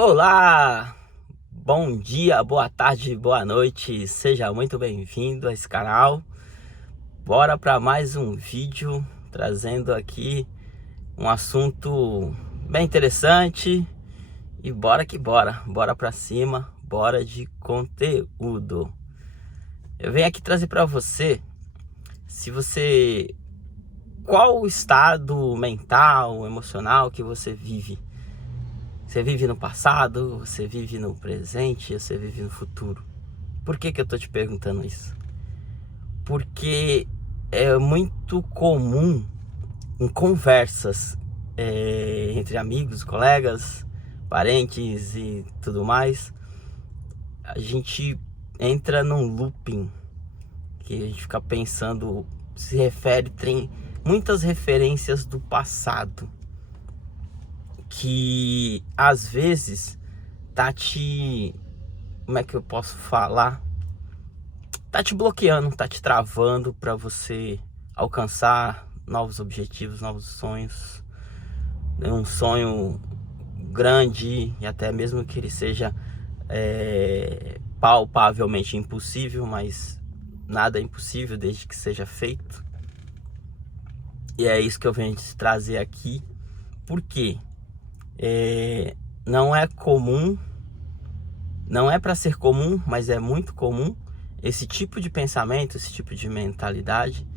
Olá, bom dia, boa tarde, boa noite, seja muito bem-vindo a esse canal. Bora para mais um vídeo trazendo aqui um assunto bem interessante e bora que bora, bora para cima, bora de conteúdo. Eu venho aqui trazer para você, se você, qual o estado mental, emocional que você vive. Você vive no passado, você vive no presente, você vive no futuro. Por que eu tô te perguntando isso? Porque é muito comum em conversas entre amigos, colegas, parentes e tudo mais, a gente entra num looping que a gente fica pensando, tem muitas referências do passado que às vezes tá te, como é que eu posso falar? Tá te bloqueando, tá te travando para você alcançar novos objetivos, novos sonhos. Um sonho grande e até mesmo que ele seja palpavelmente impossível, mas nada é impossível desde que seja feito. E é isso que eu venho te trazer aqui, porque não é comum, não é para ser comum, mas é muito comum esse tipo de pensamento, esse tipo de mentalidade,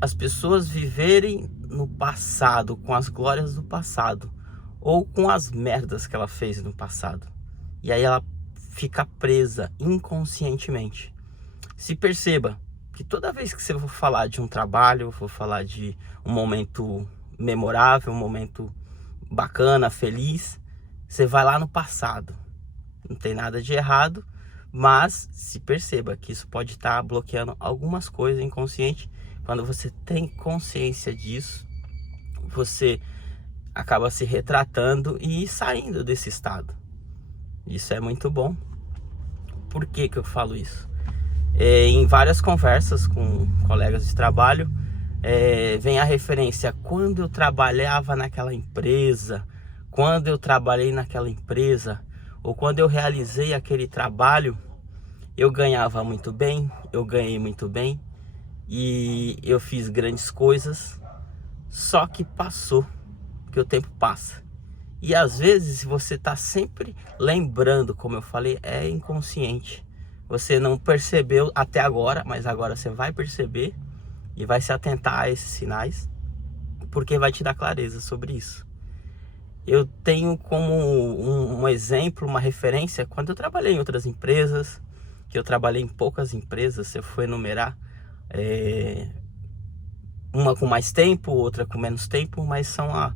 as pessoas viverem no passado, com as glórias do passado, ou com as merdas que ela fez no passado. E aí ela fica presa inconscientemente. Se perceba que toda vez que você for falar de um trabalho, for falar de um momento memorável, um momento bacana, feliz, você vai lá no passado. Não tem nada de errado, mas se perceba que isso pode estar bloqueando algumas coisas inconsciente. Quando você tem consciência disso, você acaba se retratando e saindo desse estado. Isso é muito bom. Por que eu falo isso? Em várias conversas com colegas de trabalho, vem a referência: quando eu trabalhava naquela empresa, quando eu trabalhei naquela empresa, ou quando eu realizei aquele trabalho, eu ganhava muito bem, eu ganhei muito bem e eu fiz grandes coisas. Só que passou, que o tempo passa. E às vezes você está sempre lembrando, como eu falei, é inconsciente. Você não percebeu até agora, mas agora você vai perceber e vai se atentar a esses sinais, porque vai te dar clareza sobre isso. Eu tenho como um exemplo, uma referência, quando eu trabalhei em outras empresas, que eu trabalhei em poucas empresas, se eu for enumerar, uma com mais tempo, outra com menos tempo, mas são a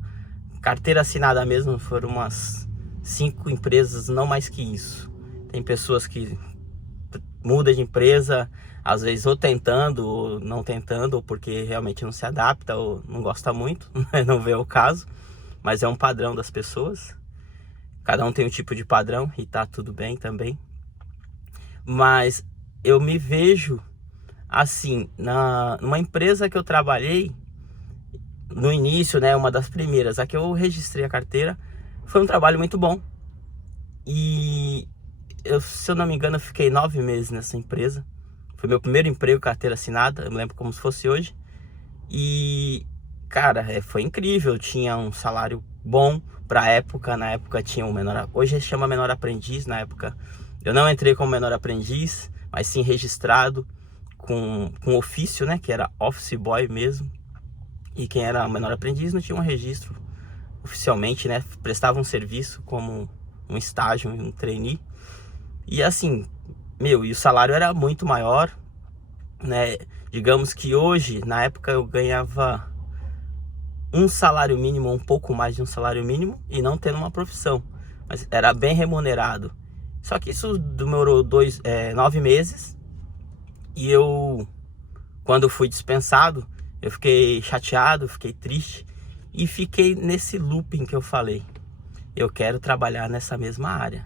carteira assinada mesmo, foram umas 5 empresas, não mais que isso. Tem pessoas que mudam de empresa, às vezes ou tentando, ou não tentando, ou porque realmente não se adapta, ou não gosta muito, não vê o caso, mas é um padrão das pessoas. Cada um tem um tipo de padrão e tá tudo bem também. Mas eu me vejo assim, numa empresa que eu trabalhei no início, né, uma das primeiras, a que eu registrei a carteira, foi um trabalho muito bom. E eu, se eu não me engano, eu fiquei 9 meses nessa empresa. Foi meu primeiro emprego, carteira assinada, eu me lembro como se fosse hoje. E, cara, foi incrível, eu tinha um salário bom pra época, na época tinha um menor, hoje chama menor aprendiz, na época eu não entrei como menor aprendiz, mas sim registrado com ofício, né, que era office boy mesmo. E quem era menor aprendiz não tinha um registro oficialmente, né, prestava um serviço como um estágio, um trainee. E assim, e o salário era muito maior, né? Digamos que hoje, na época eu ganhava um salário mínimo, um pouco mais de um salário mínimo, e não tendo uma profissão, mas era bem remunerado. Só que isso demorou 9 meses, e eu, quando fui dispensado, eu fiquei chateado, fiquei triste, e fiquei nesse looping que eu falei. Eu quero trabalhar nessa mesma área,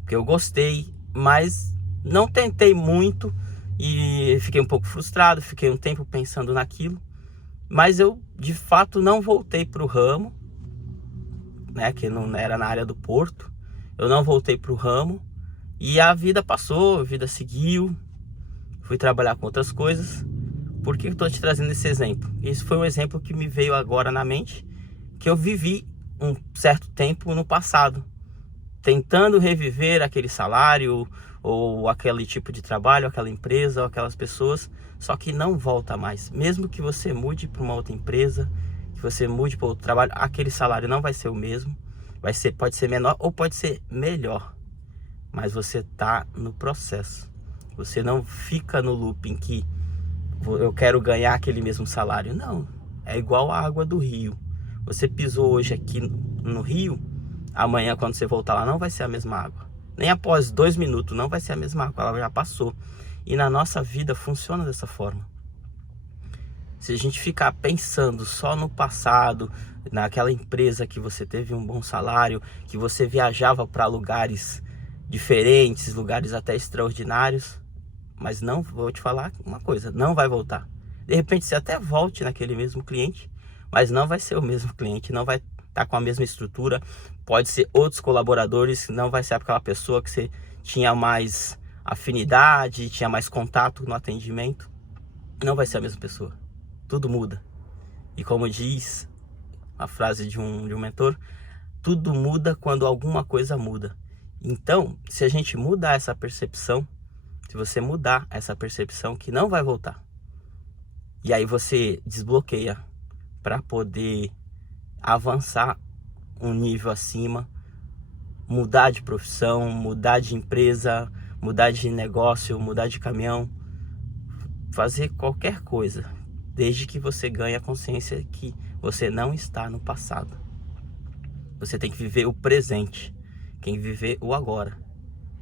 porque eu gostei, mas não tentei muito, e fiquei um pouco frustrado, fiquei um tempo pensando naquilo. Mas eu, de fato, não voltei para o ramo, né, que não era na área do porto. eu não voltei para o ramo e a vida passou, a vida seguiu, fui trabalhar com outras coisas. Por que eu estou te trazendo esse exemplo? Esse foi um exemplo que me veio agora na mente, que eu vivi um certo tempo no passado, tentando reviver aquele salário, ou aquele tipo de trabalho, aquela empresa, ou aquelas pessoas, só que não volta mais. Mesmo que você mude para uma outra empresa, que você mude para outro trabalho, aquele salário não vai ser o mesmo, pode ser menor ou pode ser melhor, mas você está no processo. Você não fica no loop em que eu quero ganhar aquele mesmo salário. Não, é igual a água do rio. Você pisou hoje aqui no rio, amanhã quando você voltar lá não vai ser a mesma água. Nem após 2 minutos não vai ser a mesma água, ela já passou. E na nossa vida funciona dessa forma. Se a gente ficar pensando só no passado, naquela empresa que você teve um bom salário, que você viajava para lugares diferentes, lugares até extraordinários, mas não, vou te falar uma coisa, não vai voltar. De repente você até volte naquele mesmo cliente, mas não vai ser o mesmo cliente, não vai estar com a mesma estrutura, pode ser outros colaboradores, não vai ser aquela pessoa que você tinha mais afinidade, tinha mais contato no atendimento, não vai ser a mesma pessoa, tudo muda. E como diz a frase de um mentor, tudo muda quando alguma coisa muda. Então, se a gente mudar essa percepção, se você mudar essa percepção que não vai voltar, e aí você desbloqueia para poder avançar um nível acima, mudar de profissão, mudar de empresa, mudar de negócio, mudar de caminhão, fazer qualquer coisa, desde que você ganhe a consciência que você não está no passado. Você tem que viver o presente, tem que viver o agora.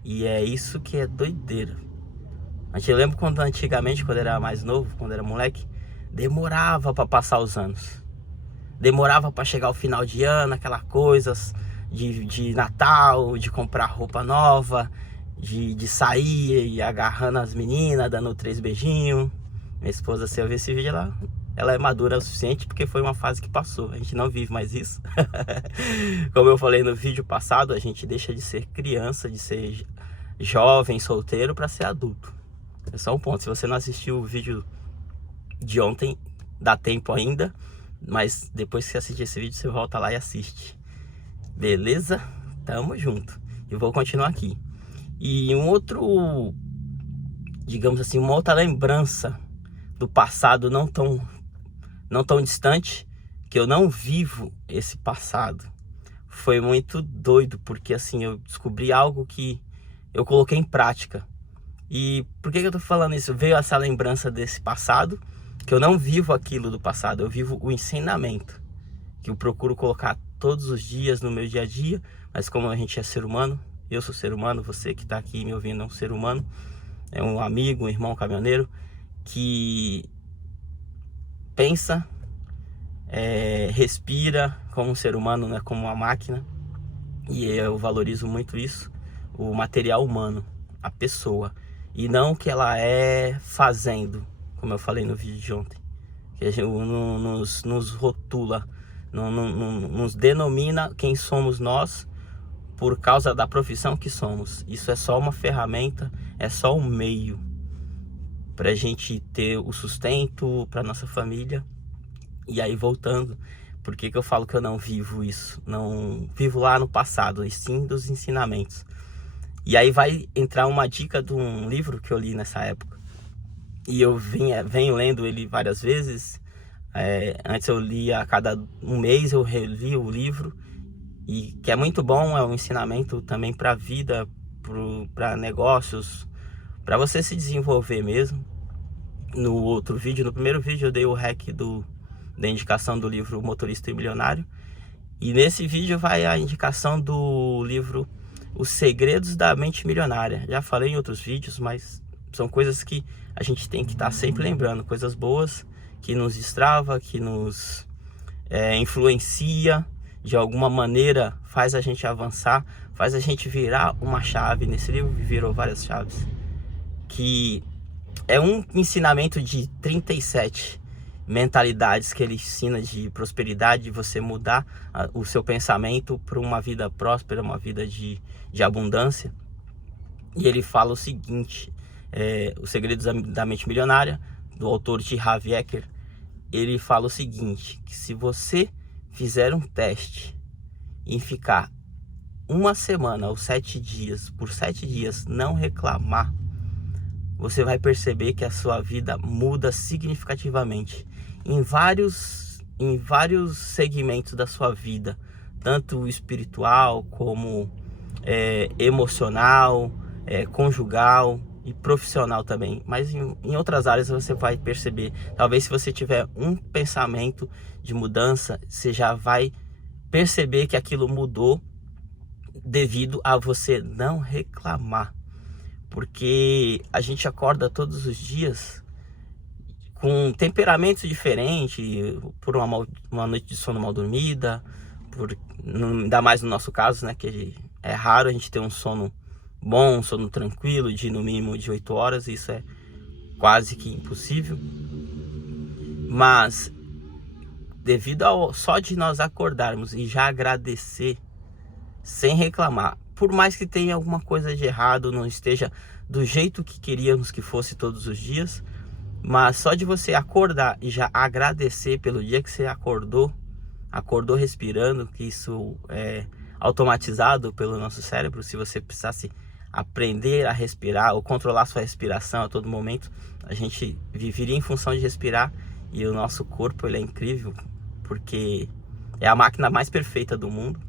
E é isso que é doideira. A gente lembra quando antigamente, quando era mais novo, quando era moleque, demorava para passar os anos. Demorava para chegar o final de ano, aquela coisa de Natal, de comprar roupa nova, de sair e agarrando as meninas, dando 3 beijinhos. Minha esposa, se eu ver esse vídeo, ela é madura o suficiente, porque foi uma fase que passou. A gente não vive mais isso. Como eu falei no vídeo passado, a gente deixa de ser criança, de ser jovem, solteiro, para ser adulto. É só um ponto. Se você não assistiu o vídeo de ontem, dá tempo ainda. Mas depois que você assistir esse vídeo, você volta lá e assiste. Beleza? Tamo junto. Eu vou continuar aqui. E um outro, digamos assim, uma outra lembrança do passado não tão distante, que eu não vivo esse passado. Foi muito doido, porque assim, eu descobri algo que eu coloquei em prática. E por que eu tô falando isso? Veio essa lembrança desse passado, que eu não vivo aquilo do passado, eu vivo o ensinamento, que eu procuro colocar todos os dias no meu dia a dia, mas como a gente é ser humano, eu sou ser humano, você que tá aqui me ouvindo é um ser humano, é um amigo, um irmão caminhoneiro, que pensa, respira como um ser humano, né, como uma máquina, e eu valorizo muito isso, o material humano, a pessoa, e não o que ela é fazendo, como eu falei no vídeo de ontem, que a gente nos rotula, nos denomina quem somos nós por causa da profissão que somos. Isso é só uma ferramenta, é só um meio para a gente ter o sustento para nossa família. E aí voltando, por que eu falo que eu não vivo isso? Não vivo lá no passado, e sim dos ensinamentos. E aí vai entrar uma dica de um livro que eu li nessa época. E eu venho lendo ele várias vezes. Antes eu lia a cada um mês, eu reli o livro. E que é muito bom, é um ensinamento também para a vida, para negócios, para você se desenvolver mesmo. No outro vídeo, no primeiro vídeo, eu dei o hack da indicação do livro Motorista e Milionário. E nesse vídeo vai a indicação do livro Os Segredos da Mente Milionária. Já falei em outros vídeos, mas são coisas que a gente tem que estar sempre lembrando. Coisas boas que nos destrava, que nos influencia, de alguma maneira faz a gente avançar, faz a gente virar uma chave. Nesse livro virou várias chaves. Que é um ensinamento de 37. mentalidades que ele ensina de prosperidade, de você mudar o seu pensamento para uma vida próspera, uma vida de abundância. E ele fala o seguinte, Os Segredos da Mente Milionária, do autor T. Harv Eker, ele fala o seguinte, que se você fizer um teste em ficar uma semana ou 7 dias, por 7 dias não reclamar, você vai perceber que a sua vida muda significativamente em vários segmentos da sua vida, tanto espiritual como emocional, conjugal e profissional também. Mas em outras áreas você vai perceber, talvez se você tiver um pensamento de mudança, você já vai perceber que aquilo mudou devido a você não reclamar. Porque a gente acorda todos os dias com temperamentos diferentes, por uma noite de sono mal dormida, ainda mais no nosso caso, né, que é raro a gente ter um sono bom, um sono tranquilo, de no mínimo de 8 horas, isso é quase que impossível. Mas devido ao só de nós acordarmos e já agradecer, sem reclamar, por mais que tenha alguma coisa de errado, não esteja do jeito que queríamos que fosse todos os dias, mas só de você acordar e já agradecer pelo dia que você acordou respirando, que isso é automatizado pelo nosso cérebro. Se você precisasse aprender a respirar ou controlar sua respiração a todo momento, a gente viveria em função de respirar. E o nosso corpo, ele é incrível, porque é a máquina mais perfeita do mundo.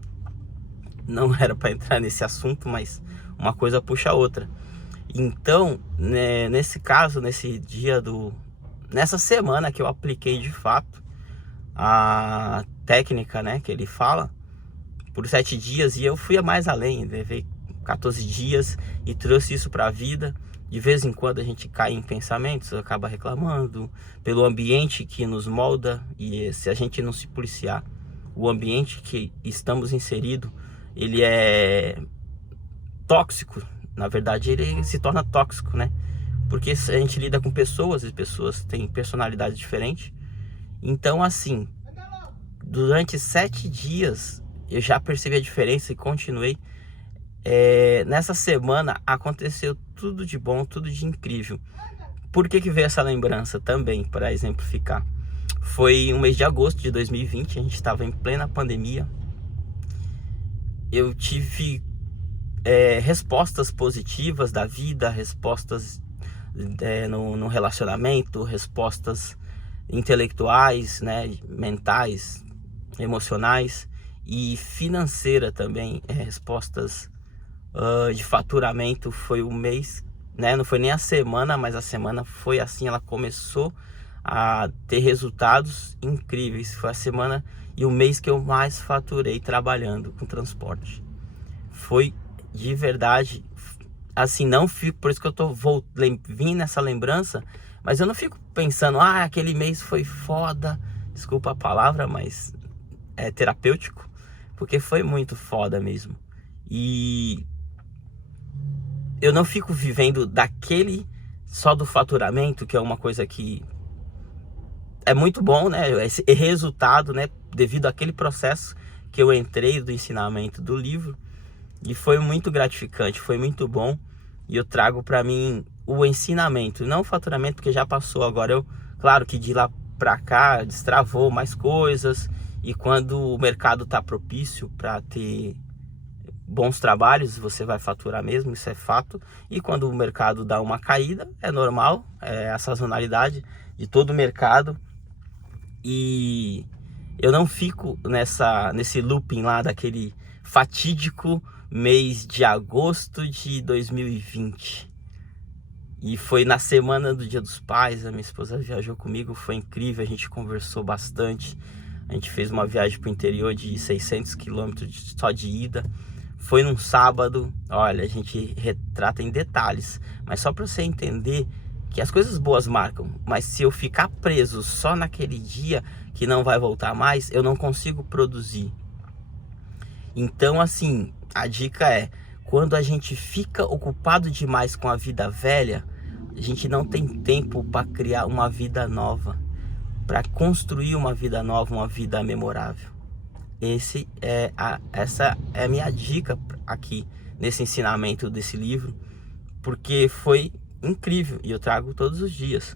Não era para entrar nesse assunto, mas uma coisa puxa a outra. Então, né, nesse caso, nessa semana que eu apliquei de fato a técnica, né, que ele fala, por 7 dias, e eu fui a mais além, levei 14 dias e trouxe isso para a vida. De vez em quando a gente cai em pensamentos, acaba reclamando pelo ambiente que nos molda, e se a gente não se policiar, o ambiente que estamos inseridos, ele é tóxico. Na verdade, ele se torna tóxico, né? Porque a gente lida com pessoas, e pessoas têm personalidades diferentes. Então, assim, durante 7 dias, eu já percebi a diferença e continuei. Nessa semana, aconteceu tudo de bom, tudo de incrível. Por que veio essa lembrança também, para exemplificar? Foi um mês de agosto de 2020, a gente estava em plena pandemia. Eu tive respostas positivas da vida, respostas no relacionamento, respostas intelectuais, né, mentais, emocionais e financeira também, respostas de faturamento. Foi um mês, né, não foi nem a semana, mas a semana foi assim, ela começou a ter resultados incríveis. Foi a semana e o mês que eu mais faturei trabalhando com transporte. Foi de verdade, assim, não fico, por isso que eu vim nessa lembrança, mas eu não fico pensando, aquele mês foi foda, desculpa a palavra, mas é terapêutico, porque foi muito foda mesmo. E eu não fico vivendo só do faturamento, que é uma coisa que é muito bom, né? Esse resultado, né? Devido àquele processo que eu entrei do ensinamento do livro. E foi muito gratificante, foi muito bom. E eu trago para mim o ensinamento, não o faturamento, porque já passou. Agora claro que de lá para cá destravou mais coisas. E quando o mercado tá propício para ter bons trabalhos, você vai faturar mesmo, isso é fato. E quando o mercado dá uma caída, é normal, é a sazonalidade de todo o mercado. E eu não fico nesse looping lá daquele fatídico mês de agosto de 2020. E foi na semana do Dia dos Pais, a minha esposa viajou comigo, foi incrível, a gente conversou bastante. A gente fez uma viagem para o interior de 600 quilômetros só de ida. Foi num sábado. Olha, a gente retrata em detalhes, mas só para você entender que as coisas boas marcam. Mas se eu ficar preso só naquele dia que não vai voltar mais, eu não consigo produzir. Então, assim, a dica é, quando a gente fica ocupado demais com a vida velha, a gente não tem tempo para criar uma vida nova. para construir uma vida nova, uma vida memorável. Essa é a minha dica aqui nesse ensinamento desse livro, porque foi incrível e eu trago todos os dias.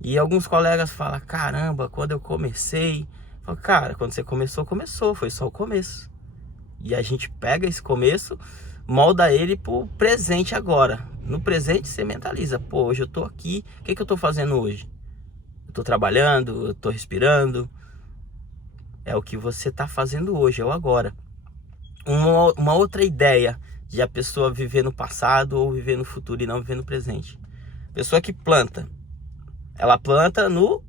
E alguns colegas falam: caramba, quando eu comecei, eu falo, cara, quando você começou, foi só o começo. E a gente pega esse começo, molda ele pro presente agora. No presente você mentaliza: pô, hoje eu tô aqui, o que eu tô fazendo hoje? Eu tô trabalhando, eu tô respirando. É o que você tá fazendo hoje, é o agora. Uma outra ideia de a pessoa viver no passado ou viver no futuro e não viver no presente. Pessoa que planta, ela planta no...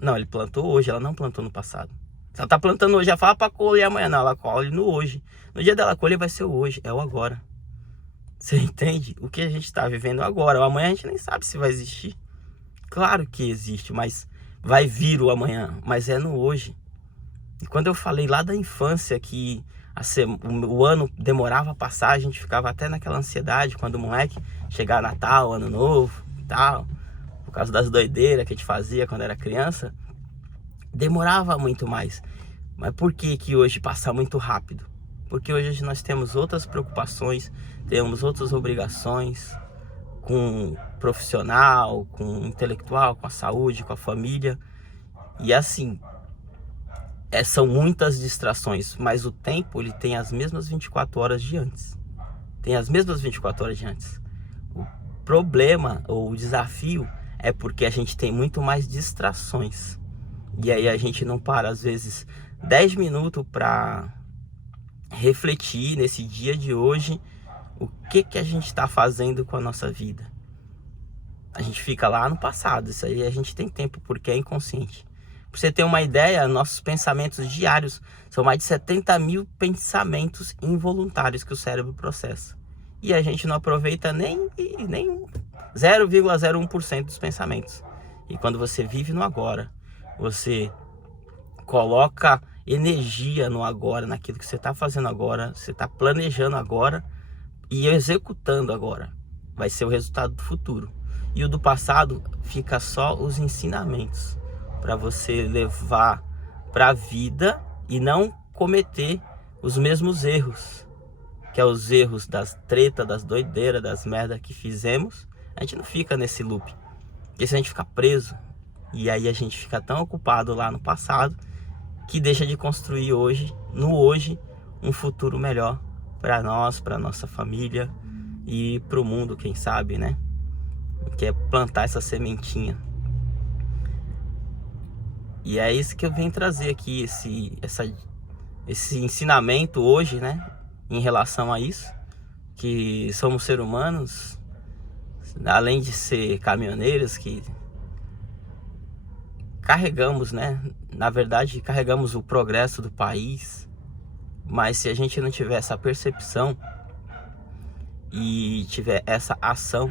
Não, ele plantou hoje, ela não plantou no passado. Se ela tá plantando hoje, ela fala pra colher amanhã. Não, ela colhe no hoje. No dia dela colher vai ser o hoje, é o agora. Você entende? O que a gente tá vivendo agora. O amanhã a gente nem sabe se vai existir. Claro que existe, mas vai vir o amanhã. Mas é no hoje. E quando eu falei lá da infância que o ano demorava a passar, a gente ficava até naquela ansiedade quando o moleque chegar Natal, Ano Novo e tal, por causa das doideiras que a gente fazia quando era criança, demorava muito mais. Mas por que que hoje passa muito rápido? Porque hoje nós temos outras preocupações, temos outras obrigações com o profissional, com o intelectual, com a saúde, com a família. E assim, são muitas distrações, mas o tempo ele tem as mesmas 24 horas de antes. Tem as mesmas 24 horas de antes. O problema ou o desafio é porque a gente tem muito mais distrações. E aí a gente não para, às vezes, 10 minutos para refletir nesse dia de hoje o que a gente está fazendo com a nossa vida. A gente fica lá no passado, isso aí a gente tem tempo porque é inconsciente. Pra você ter uma ideia, nossos pensamentos diários são mais de 70 mil pensamentos involuntários que o cérebro processa. E a gente não aproveita nem 0,01% dos pensamentos. E quando você vive no agora, você coloca energia no agora, naquilo que você está fazendo agora, você está planejando agora e executando agora. Vai ser o resultado do futuro. E o do passado fica só os ensinamentos para você levar para a vida e não cometer os mesmos erros, que é os erros das tretas, das doideiras, das merdas que fizemos. A gente não fica nesse loop, porque se a gente ficar preso, e aí a gente fica tão ocupado lá no passado, que deixa de construir hoje, no hoje, um futuro melhor para nós, para nossa família e para o mundo, quem sabe, né? Que é plantar essa sementinha. E é isso que eu vim trazer aqui, esse ensinamento hoje, né? Em relação a isso, que somos seres humanos, além de ser caminhoneiros, que carregamos, né? Na verdade, carregamos o progresso do país, mas se a gente não tiver essa percepção e tiver essa ação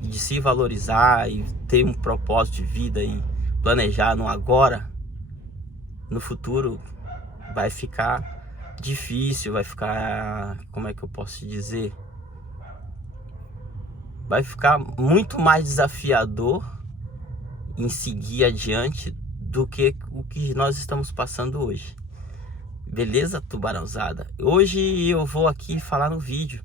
de se valorizar e ter um propósito de vida e planejar no agora, no futuro vai ficar difícil, vai ficar, como é que eu posso dizer? Vai ficar muito mais desafiador em seguir adiante do que o que nós estamos passando hoje. Beleza, tubarãozada? Hoje eu vou aqui falar no vídeo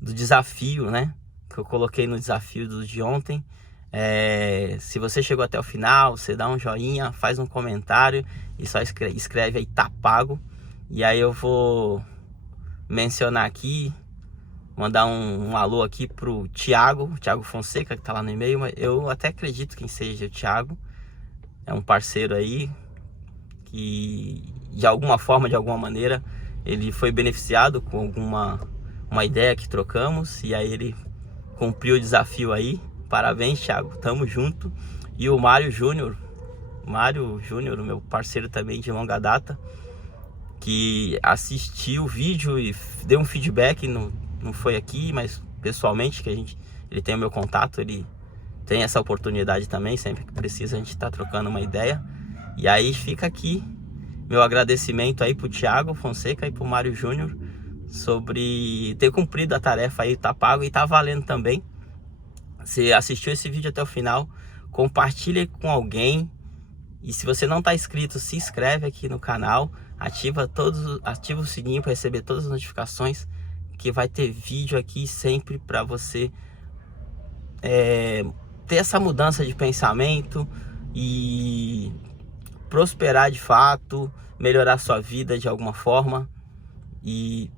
do desafio, né? Que eu coloquei no desafio do de ontem. Se você chegou até o final, você dá um joinha, faz um comentário e só escreve aí "tá pago". E aí eu vou mencionar aqui, mandar um alô aqui pro Thiago Fonseca, que tá lá no e-mail, mas eu até acredito quem seja o Thiago. É um parceiro aí que de alguma forma, de alguma maneira, ele foi beneficiado com uma ideia que trocamos, e aí ele cumpriu o desafio aí. Parabéns, Thiago, tamo junto. E o Mário Júnior, meu parceiro também de longa data, que assistiu o vídeo e deu um feedback, não foi aqui, mas pessoalmente, que ele tem o meu contato, ele tem essa oportunidade também, sempre que precisa a gente tá trocando uma ideia. E aí fica aqui meu agradecimento aí pro Thiago Fonseca e pro Mário Júnior sobre ter cumprido a tarefa aí, tá pago e tá valendo também. Você assistiu esse vídeo até o final, compartilhe com alguém E se você não está inscrito, se inscreve aqui no canal, ativa o sininho para receber todas as notificações, que vai ter vídeo aqui sempre para você ter essa mudança de pensamento e prosperar de fato, melhorar sua vida de alguma forma e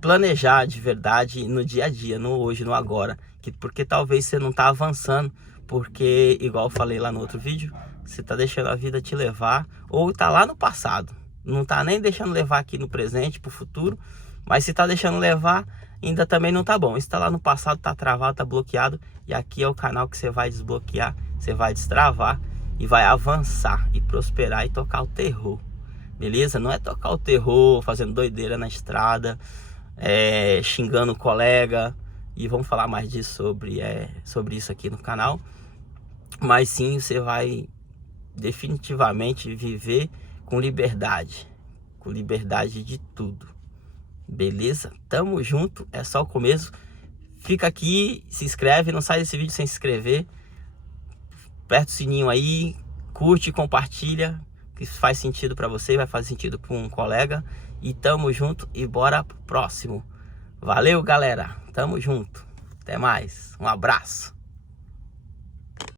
planejar de verdade no dia a dia, no hoje, no agora, porque talvez você não está avançando, porque igual eu falei lá no outro vídeo, você está deixando a vida te levar, ou está lá no passado, não está nem deixando levar aqui no presente, para o futuro, mas se está deixando levar, ainda também não está bom. Se está lá no passado, está travado, está bloqueado, e aqui é o canal que você vai desbloquear, você vai destravar e vai avançar e prosperar e tocar o terror, beleza? Não é tocar o terror fazendo doideira na estrada, xingando o colega, e vamos falar mais disso sobre isso aqui no canal. Mas sim, você vai definitivamente viver com liberdade de tudo, beleza? Tamo junto, é só o começo. Fica aqui, se inscreve, não sai desse vídeo sem se inscrever, aperta o sininho aí, curte, compartilha, que faz sentido para você, vai fazer sentido para um colega. E tamo junto e bora pro próximo. Valeu, galera, tamo junto, até mais, um abraço.